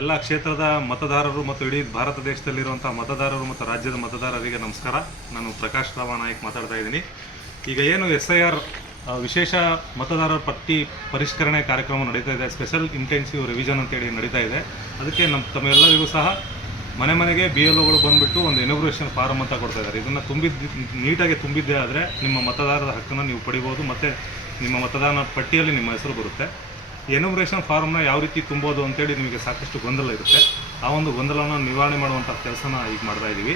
ಎಲ್ಲ ಕ್ಷೇತ್ರದ ಮತದಾರರು ಮತ್ತು ಇಡೀ ಭಾರತ ದೇಶದಲ್ಲಿರುವಂಥ ಮತದಾರರು ಮತ್ತು ರಾಜ್ಯದ ಮತದಾರರಿಗೆ ನಮಸ್ಕಾರ. ನಾನು ಪ್ರಕಾಶ್ ರಾವ ನಾಯಕ್ ಮಾತಾಡ್ತಾ ಇದ್ದೀನಿ. ಈಗ ಏನು SIR ವಿಶೇಷ ಮತದಾರರ ಪಟ್ಟಿ ಪರಿಷ್ಕರಣೆ ಕಾರ್ಯಕ್ರಮ ನಡೀತಾ ಇದೆ, ಸ್ಪೆಷಲ್ ಇಂಟೆನ್ಸಿವ್ ರಿವಿಷನ್ ಅಂತೇಳಿ ನಡೀತಾ ಇದೆ. ಅದಕ್ಕೆ ತಮ್ಮೆಲ್ಲರಿಗೂ ಸಹ ಮನೆ ಮನೆಗೆ BLOಗಳು ಬಂದುಬಿಟ್ಟು ಒಂದು ಎನ್ಯುಮರೇಷನ್ ಫಾರಮ್ ಅಂತ ಕೊಡ್ತಾ ಇದ್ದಾರೆ. ಇದನ್ನು ನೀಟಾಗಿ ತುಂಬಿದ್ದೇ ಆದರೆ ನಿಮ್ಮ ಮತದಾರರ ಹಕ್ಕನ್ನು ನೀವು ಪಡಿಬೋದು ಮತ್ತು ನಿಮ್ಮ ಮತದಾನ ಪಟ್ಟಿಯಲ್ಲಿ ನಿಮ್ಮ ಹೆಸರು ಬರುತ್ತೆ. ಎನ್ಯುಮರೇಷನ್ ಫಾರ್ಮ್ನ ಯಾವ ರೀತಿ ತುಂಬೋದು ಅಂತೇಳಿ ನಿಮಗೆ ಸಾಕಷ್ಟು ಗೊಂದಲ ಇರುತ್ತೆ. ಆ ಒಂದು ಗೊಂದಲವನ್ನು ನಿವಾರಣೆ ಮಾಡುವಂಥ ಕೆಲಸನ ಈಗ ಮಾಡ್ತಾ ಇದ್ದೀವಿ.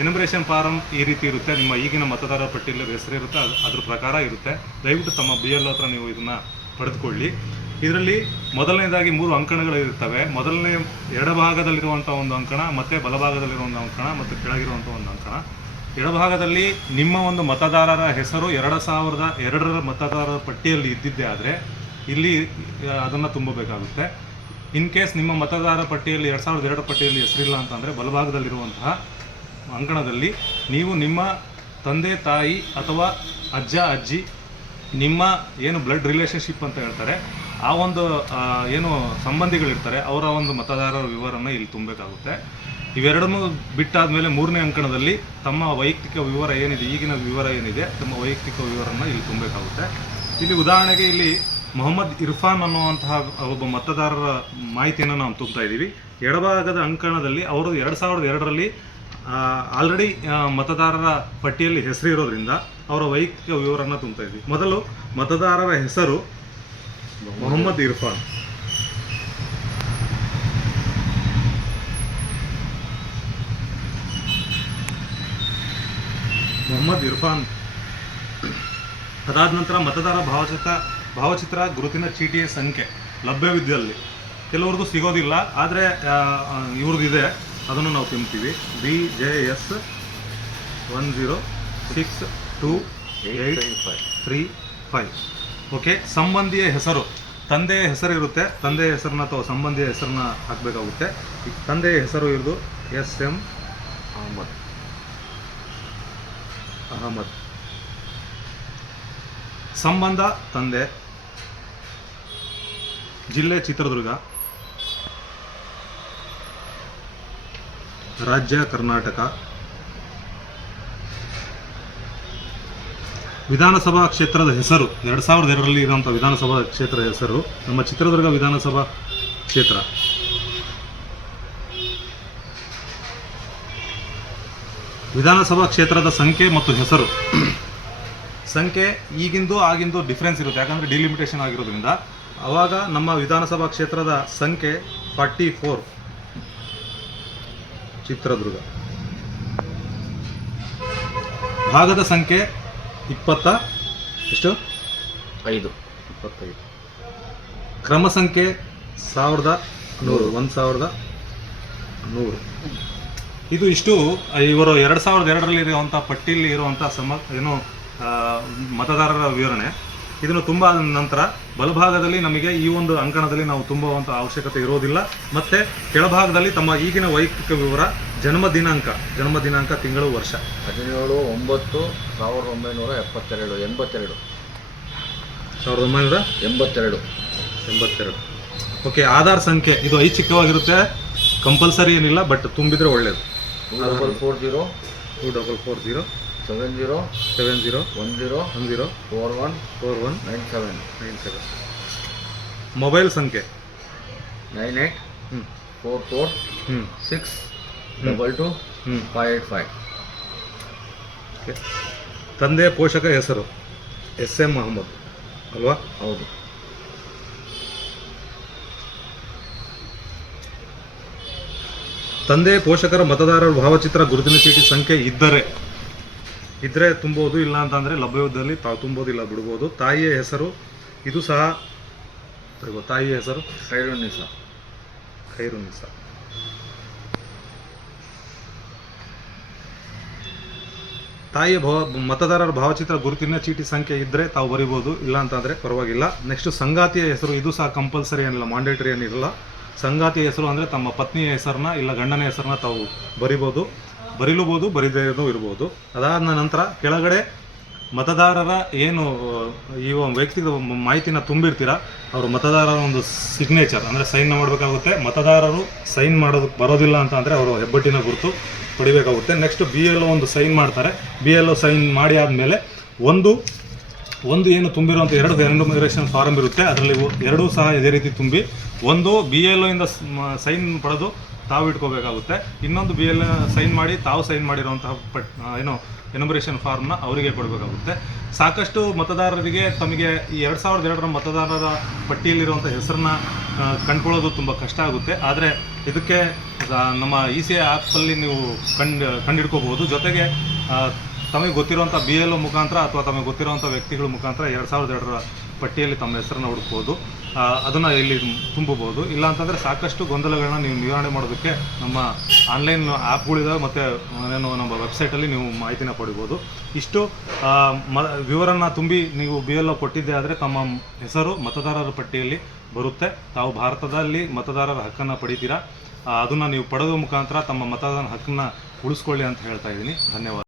ಎನ್ಯುಮರೇಷನ್ ಫಾರಮ್ ಈ ರೀತಿ ಇರುತ್ತೆ. ನಿಮ್ಮ ಈಗಿನ ಮತದಾರರ ಪಟ್ಟಿಯಲ್ಲಿ ಹೆಸರು ಇರುತ್ತೆ, ಅದ್ರ ಪ್ರಕಾರ ಇರುತ್ತೆ. ದಯವಿಟ್ಟು ತಮ್ಮ BLO ಹತ್ರ ನೀವು ಇದನ್ನು ಪಡೆದುಕೊಳ್ಳಿ. ಇದರಲ್ಲಿ ಮೊದಲನೇದಾಗಿ 3 ಅಂಕಣಗಳು ಇರ್ತವೆ. ಮೊದಲನೇ ಎಡಭಾಗದಲ್ಲಿರುವಂಥ ಒಂದು ಅಂಕಣ, ಮತ್ತು ಬಲಭಾಗದಲ್ಲಿರುವಂಥ ಅಂಕಣ, ಮತ್ತು ಕೆಳಗಿರುವಂಥ ಒಂದು ಅಂಕಣ. ಎಡಭಾಗದಲ್ಲಿ ನಿಮ್ಮ ಒಂದು ಮತದಾರರ ಹೆಸರು 2002ರ ಮತದಾರರ ಪಟ್ಟಿಯಲ್ಲಿ ಇದ್ದಿದ್ದೇ ಆದರೆ ಇಲ್ಲಿ ಅದನ್ನು ತುಂಬಬೇಕಾಗುತ್ತೆ. ಇನ್ ಕೇಸ್ ನಿಮ್ಮ ಮತದಾರರ ಪಟ್ಟಿಯಲ್ಲಿ 2002 ಪಟ್ಟಿಯಲ್ಲಿ ಹೆಸರಿಲ್ಲ ಅಂತಂದರೆ ಬಲಭಾಗದಲ್ಲಿರುವಂತಹ ಅಂಕಣದಲ್ಲಿ ನೀವು ನಿಮ್ಮ ತಂದೆ ತಾಯಿ ಅಥವಾ ಅಜ್ಜ ಅಜ್ಜಿ, ನಿಮ್ಮ ಏನು ಬ್ಲಡ್ ರಿಲೇಷನ್ಶಿಪ್ ಅಂತ ಹೇಳ್ತಾರೆ, ಆ ಒಂದು ಏನು ಸಂಬಂಧಿಗಳಿರ್ತಾರೆ ಅವರ ಒಂದು ಮತದಾರರ ವಿವರನ ಇಲ್ಲಿ ತುಂಬಬೇಕಾಗುತ್ತೆ. ಇವೆರಡನ್ನೂ ಬಿಟ್ಟಾದ ಮೇಲೆ 3ನೇ ಅಂಕಣದಲ್ಲಿ ತಮ್ಮ ವೈಯಕ್ತಿಕ ವಿವರ ಏನಿದೆ, ಈಗಿನ ವಿವರ ಏನಿದೆ, ತಮ್ಮ ವೈಯಕ್ತಿಕ ವಿವರನ ಇಲ್ಲಿ ತುಂಬಬೇಕಾಗುತ್ತೆ. ಇಲ್ಲಿ ಉದಾಹರಣೆಗೆ ಇಲ್ಲಿ ಮೊಹಮ್ಮದ್ ಇರ್ಫಾನ್ ಅನ್ನುವಂತಹ ಒಬ್ಬ ಮತದಾರರ ಮಾಹಿತಿಯನ್ನು ನಾವು ತುಂಬ್ತಾ ಇದ್ದೀವಿ. ಎಡಭಾಗದ ಅಂಕಣದಲ್ಲಿ ಅವರು 2002ರಲ್ಲಿ ಆಲ್ರೆಡಿ ಮತದಾರರ ಪಟ್ಟಿಯಲ್ಲಿ ಹೆಸರು ಇರೋದ್ರಿಂದ ಅವರ ವೈಯಕ್ತಿಕ ವಿವರನ ತುಂಬ್ತಾ ಇದ್ದೀವಿ. ಮೊದಲು ಮತದಾರರ ಹೆಸರು ಮೊಹಮ್ಮದ್ ಇರ್ಫಾನ್. ಮೊಹಮ್ಮದ್ ಇರ್ಫಾನ್ ಅದಾದ ನಂತರ ಮತದಾರ ಭಾವಚಿತ್ರ ಗುರುತಿನ ಚೀಟಿಯ ಸಂಖ್ಯೆ ಲಭ್ಯವಿದ್ದಲ್ಲಿ, ಕೆಲವ್ರದ್ದು ಸಿಗೋದಿಲ್ಲ, ಆದರೆ ಇವ್ರದ್ದು ಇದೆ, ಅದನ್ನು ನಾವು ತುಂಬ್ತೀವಿ. BJS 10628535. ಓಕೆ. ಸಂಬಂಧಿಯ ಹೆಸರು, ತಂದೆಯ ಹೆಸರು ಇರುತ್ತೆ, ತಂದೆಯ ಹೆಸರನ್ನ ಅಥವಾ ಸಂಬಂಧಿಯ ಹೆಸರನ್ನ ಹಾಕಬೇಕಾಗುತ್ತೆ. ತಂದೆಯ ಹೆಸರು ಇರೋದು SM ಅಹಮದ್. ಸಂಬಂಧ ತಂದೆ, ಜಿಲ್ಲೆ ಚಿತ್ರದುರ್ಗ, ರಾಜ್ಯ ಕರ್ನಾಟಕ, ವಿಧಾನಸಭಾ ಕ್ಷೇತ್ರದ ಹೆಸರು 2002ರಲ್ಲಿ ಇರುವಂಥ ವಿಧಾನಸಭಾ ಕ್ಷೇತ್ರದ ಹೆಸರು ನಮ್ಮ ಚಿತ್ರದುರ್ಗ ವಿಧಾನಸಭಾ ಕ್ಷೇತ್ರ. ವಿಧಾನಸಭಾ ಕ್ಷೇತ್ರದ ಸಂಖ್ಯೆ ಮತ್ತು ಹೆಸರು. ಸಂಖ್ಯೆ ಈಗಿಂದು ಆಗಿಂದು ಡಿಫ್ರೆನ್ಸ್ ಇರುತ್ತೆ, ಯಾಕಂದರೆ ಡಿಲಿಮಿಟೇಷನ್ ಆಗಿರೋದ್ರಿಂದ. ಆವಾಗ ನಮ್ಮ ವಿಧಾನಸಭಾ ಕ್ಷೇತ್ರದ ಸಂಖ್ಯೆ 44 ಚಿತ್ರದುರ್ಗ. ಭಾಗದ ಸಂಖ್ಯೆ 25. ಕ್ರಮ ಸಂಖ್ಯೆ 1100. ಇದು ಇಷ್ಟು ಇವರು 2002ರಲ್ಲಿ ಇರುವಂಥ ಪಟ್ಟಿಯಲ್ಲಿ ಇರುವಂಥ ಮತದಾರರ ವಿವರಣೆ. ಇದನ್ನು ತುಂಬಾದ ನಂತರ ಬಲಭಾಗದಲ್ಲಿ ನಮಗೆ ಈ ಒಂದು ಅಂಕಣದಲ್ಲಿ ನಾವು ತುಂಬುವಂಥ ಅವಶ್ಯಕತೆ ಇರೋದಿಲ್ಲ. ಮತ್ತು ಕೆಳಭಾಗದಲ್ಲಿ ತಮ್ಮ ಈಗಿನ ವೈಯಕ್ತಿಕ ವಿವರ, ಜನ್ಮ ದಿನಾಂಕ, ತಿಂಗಳು, ವರ್ಷ 17/9/1982. ಓಕೆ. ಆಧಾರ್ ಸಂಖ್ಯೆ ಇದು ಐಚ್ಛಿಕವಾಗಿರುತ್ತೆ, ಕಂಪಲ್ಸರಿ ಏನಿಲ್ಲ, ಬಟ್ ತುಂಬಿದರೆ ಒಳ್ಳೆಯದು. 2440 70 10 4197. ಮೊಬೈಲ್ ಸಂಖ್ಯೆ 9844622585. ತಂದೆಯ ಪೋಷಕ ಹೆಸರು SM ಅಹಮದ್ ಅಲ್ವಾ? ಹೌದು. ತಂದೆ ಪೋಷಕರ ಮತದಾರರ ಭಾವಚಿತ್ರ ಗುರುತಿನ ಚೀಟಿ ಸಂಖ್ಯೆ ಇದ್ದರೆ ತುಂಬೋದು, ಇಲ್ಲ ಅಂತಂದರೆ ಲಭ್ಯವಿದ್ದಲ್ಲಿ ತಾವು ತುಂಬೋದಿಲ್ಲ, ಬಿಡ್ಬೋದು. ತಾಯಿಯ ಹೆಸರು ಇದು ಸಹ ತಾಯಿಯ ಹೆಸರು ಖೈರುನ್ನಿಸಾ. ತಾಯಿಯ ಮತದಾರರ ಭಾವಚಿತ್ರ ಗುರುತಿನ ಚೀಟಿ ಸಂಖ್ಯೆ ಇದ್ದರೆ ತಾವು ಬರಿಬೋದು, ಇಲ್ಲ ಅಂತಂದರೆ ಪರವಾಗಿಲ್ಲ. ನೆಕ್ಸ್ಟ್ ಸಂಗಾತಿಯ ಹೆಸರು, ಇದು ಸಹ ಕಂಪಲ್ಸರಿ ಏನಿಲ್ಲ, ಮ್ಯಾಂಡೇಟರಿ ಏನಿರಲ್ಲ. ಸಂಗಾತಿಯ ಹೆಸರು ಅಂದರೆ ತಮ್ಮ ಪತ್ನಿಯ ಹೆಸರನ್ನ ಇಲ್ಲ ಗಂಡನ ಹೆಸರನ್ನ ತಾವು ಬರಿಲೂಬೋದು, ಬರಿದೇ ಇರ್ಬೋದು. ಅದಾದ ನಂತರ ಕೆಳಗಡೆ ಮತದಾರರ ಏನು ಈ ಒಂದು ವ್ಯಕ್ತಿಗತ ಮಾಹಿತಿನ ತುಂಬಿರ್ತೀರ, ಅವರು ಮತದಾರರ ಒಂದು ಸಿಗ್ನೇಚರ್ ಅಂದರೆ ಸೈನ್ ಮಾಡಬೇಕಾಗುತ್ತೆ. ಮತದಾರರು ಸೈನ್ ಮಾಡೋದಕ್ಕೆ ಬರೋದಿಲ್ಲ ಅಂತ ಅಂದರೆ ಅವರು ಹೆಬ್ಬಟ್ಟಿನ ಗುರುತು ಪಡಿಬೇಕಾಗುತ್ತೆ. ನೆಕ್ಸ್ಟ್ BLO ಒಂದು ಸೈನ್ ಮಾಡ್ತಾರೆ. BLO ಸೈನ್ ಮಾಡಿ ಆದಮೇಲೆ ಒಂದು ಏನು ತುಂಬಿರುವಂಥ 2 ಎನ್ಯುಮರೇಷನ್ ಫಾರಮ್ ಇರುತ್ತೆ, ಅದರಲ್ಲಿ 2 ಸಹ ಇದೇ ರೀತಿ ತುಂಬಿ ಒಂದು BLO ಇಂದ ಸೈನ್ ಪಡೆದು ತಾವು ಇಟ್ಕೋಬೇಕಾಗುತ್ತೆ. ಇನ್ನೊಂದು BLO ಸೈನ್ ಮಾಡಿ ತಾವು ಸೈನ್ ಮಾಡಿರುವಂತಹ ಎನ್ಯುಮರೇಷನ್ ಫಾರ್ಮ್ನ ಅವರಿಗೆ ಕೊಡಬೇಕಾಗುತ್ತೆ. ಸಾಕಷ್ಟು ಮತದಾರರಿಗೆ ತಮಗೆ ಈ 2002ರ ಮತದಾರರ ಪಟ್ಟಿಯಲ್ಲಿರುವಂಥ ಹೆಸರನ್ನ ಕಂಡುಕೊಳ್ಳೋದು ತುಂಬ ಕಷ್ಟ ಆಗುತ್ತೆ. ಆದರೆ ಇದಕ್ಕೆ ನಮ್ಮ ECI ಆ್ಯಪಲ್ಲಿ ನೀವು ಕಂಡಿಡ್ಕೋಬಹುದು. ಜೊತೆಗೆ ತಮಗೆ ಗೊತ್ತಿರುವಂಥ BLO ಮುಖಾಂತರ ಅಥವಾ ತಮಗೆ ಗೊತ್ತಿರುವಂಥ ವ್ಯಕ್ತಿಗಳ ಮುಖಾಂತರ 2002ರ ಪಟ್ಟಿಯಲ್ಲಿ ತಮ್ಮ ಹೆಸರನ್ನು ಹುಡುಕ್ಬೋದು, ಅದನ್ನು ಇಲ್ಲಿ ತುಂಬಬಹುದು. ಇಲ್ಲ ಅಂತಂದರೆ ಸಾಕಷ್ಟು ಗೊಂದಲಗಳನ್ನ ನೀವು ನಿವಾರಣೆ ಮಾಡೋದಕ್ಕೆ ನಮ್ಮ ಆನ್ಲೈನ್ ಆ್ಯಪ್ಗಳಿದಾವೆ ಮತ್ತು ನಮ್ಮ ವೆಬ್ಸೈಟಲ್ಲಿ ನೀವು ಮಾಹಿತಿನ ಪಡಿಬೋದು. ಇಷ್ಟು ವಿವರನ್ನು ತುಂಬಿ ನೀವು BLO ಕೊಟ್ಟಿದ್ದೆ ಆದರೆ ತಮ್ಮ ಹೆಸರು ಮತದಾರರ ಪಟ್ಟಿಯಲ್ಲಿ ಬರುತ್ತೆ. ತಾವು ಭಾರತದಲ್ಲಿ ಮತದಾರರ ಹಕ್ಕನ್ನು ಪಡಿತೀರಾ. ಅದನ್ನು ನೀವು ಪಡೆದ ಮುಖಾಂತರ ತಮ್ಮ ಮತದಾನ ಹಕ್ಕನ್ನು ಉಳಿಸ್ಕೊಳ್ಳಿ ಅಂತ ಹೇಳ್ತಾ ಇದ್ದೀನಿ. ಧನ್ಯವಾದ.